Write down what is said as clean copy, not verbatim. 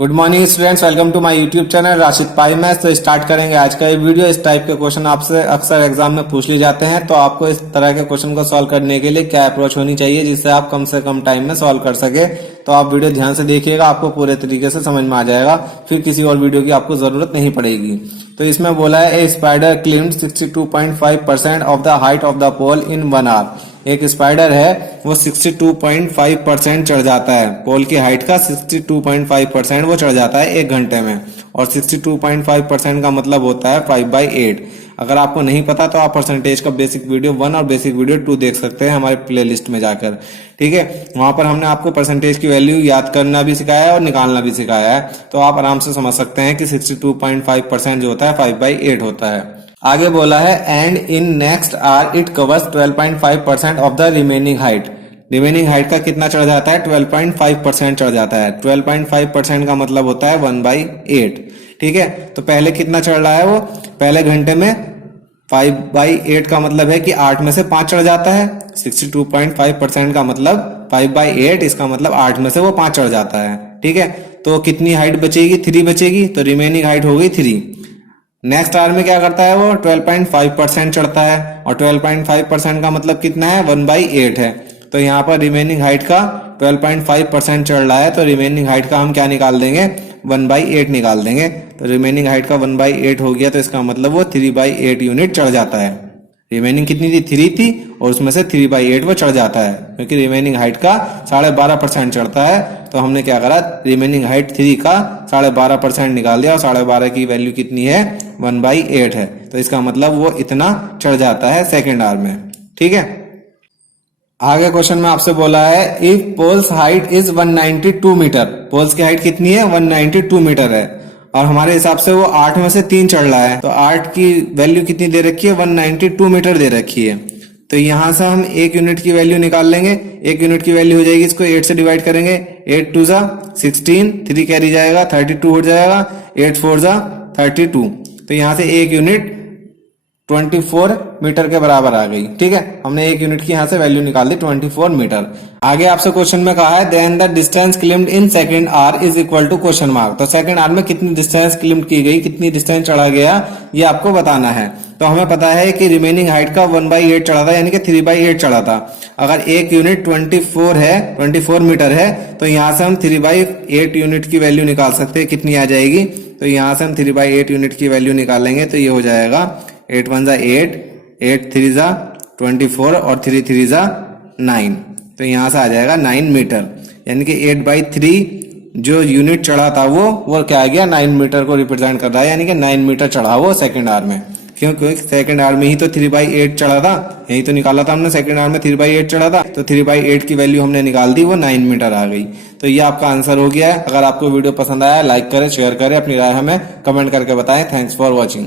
Good morning students, welcome to my YouTube channel Rashid Pi maths. तो start करेंगे आज का ये वीडियो। इस टाइप के क्वेश्चन आपसे अक्सर एग्जाम में पूछ लिए जाते हैं, तो आपको इस तरह के क्वेश्चन को सॉल्व करने के लिए क्या अप्रोच होनी चाहिए जिससे आप कम से कम टाइम में सॉल्व कर सके। तो आप वीडियो ध्यान से देखिएगा, आपको पूरे तरीके से समझ में आ जाएगा, फिर किसी और वीडियो की आपको जरूरत नहीं पड़ेगी। तो इसमें बोला है a spider climbed 62.5% of the height of the pole in 1 hour. एक स्पाइडर है वो 62.5% चढ़ जाता है, पोल की हाइट का 62.5% वो चढ़ जाता है 1 घंटे में। और 62.5% का मतलब होता है 5/8। अगर आपको नहीं पता तो आप परसेंटेज का बेसिक वीडियो 1 और बेसिक वीडियो 2 देख सकते हैं हमारे प्लेलिस्ट में जाकर। ठीक है, वहां पर हमने आपको परसेंटेज की वैल्यू याद करना भी सिखाया है और निकालना भी सिखाया है, तो आप आराम से समझ सकते हैं कि 62.5% जो होता है 5/8 होता है। आगे बोला है and in next hour it covers 12.5% of the remaining height. Remaining height का कितना चढ़ जाता है? 12.5% चढ़ जाता है। 12.5% का मतलब होता है 1/8। ठीक है, तो पहले कितना चढ़ रहा है वो? पहले घंटे में 5/8 का मतलब है कि 8 में से 5 चढ़ जाता है। 62.5% का मतलब 5/8, इसका मतलब 8 में से वो 5 चढ़ जाता है। ठीक है, तो कितनी हाइट बचेगी? 3 बचेगी, तो रिमेनिंग हाइट हो गई 3। नेक्स्ट आवर में क्या करता है वो? 12.5% चढ़ता है, और 12.5% का मतलब कितना है? 1/8 है। तो यहाँ पर रिमेनिंग हाइट का 12.5% चढ़ रहा है, तो रिमेनिंग हाइट का हम क्या निकाल देंगे? 1/8 निकाल देंगे। तो रिमेनिंग हाइट का 1/8 हो गया, तो इसका मतलब वो 3/8 यूनिट चढ़ जाता है। रिमेनिंग कितनी थी? 3 थी, और उसमें से 3/8 वो चढ़ जाता है, क्योंकि रिमेनिंग हाइट का 12.5% चढ़ता है। तो हमने क्या करा? रिमेनिंग हाइट 3 का 12.5% निकाल दिया, और 12.5 की वैल्यू कितनी है? 1/8 है। तो इसका मतलब वो इतना चढ़ जाता है सेकेंड आवर में। ठीक है, आगे क्वेश्चन में आपसे बोला है if pole's height is 192 metre. Pole's की हाइट कितनी है? 192 मीटर है, और हमारे हिसाब से वो 8 में से 3 चढ़ रहा है। तो 8 की वैल्यू कितनी दे रखी है? 192 मीटर दे रखी है। तो यहां से हम 1 यूनिट की वैल्यू निकाल लेंगे। 1 यूनिट की वैल्यू हो जाएगी, इसको 8 से डिवाइड करेंगे। 8 2 जा 16, 3 कैरी जाएगा, 32 हो जाएगा। 8 4 जा 32। तो यहां से 1 यूनिट 24 मीटर के बराबर आ गई। ठीक है, हमने 1 यूनिट की यहां से वैल्यू निकाल दी 24 मीटर। आगे आपसे क्वेश्चन में कहा है then the distance climbed in second hour is equal to question mark. तो सेकंड आवर में कितनी डिस्टेंस क्लिम्ड की गई, कितनी डिस्टेंस चढ़ा गया, ये आपको बताना है। तो हमें पता है कि रिमेनिंग हाइट का 1/8 चढ़ा था, यानी कि 3/8 चढ़ा था। अगर 1 यूनिट 24 मीटर है, तो यहां से हम 3/8 यूनिट की वैल्यू निकाल सकते हैं। कितनी आ जाएगी? तो यहां से हम 3/8 यूनिट की वैल्यू निकालेंगे, तो ये हो जाएगा 8 1 जा 8, 8 3 जा 24, और 3 3 जा 9। तो यहां से आ जाएगा 9 मीटर, यानी कि 8/3 जो यूनिट चढ़ा था वो क्या आ गया? 9 मीटर को रिप्रेजेंट कर रहा है, यानी कि 9 मीटर चढ़ा वो सेकंड आवर में। क्योंकि सेकंड आवर में ही तो 3/8 चढ़ा था, यही तो निकाला था हमने। सेकंड आवर में 3/8 चढ़ा था, तो 3/8 की वैल्यू हमने निकाल दी, वो 9 मीटर आ गई। तो ये आपका आंसर हो गया है। अगर आपको वीडियो पसंद आया, लाइक करें, शेयर करें, अपनी राय हमें कमेंट करके बताएं। Thanks for watching.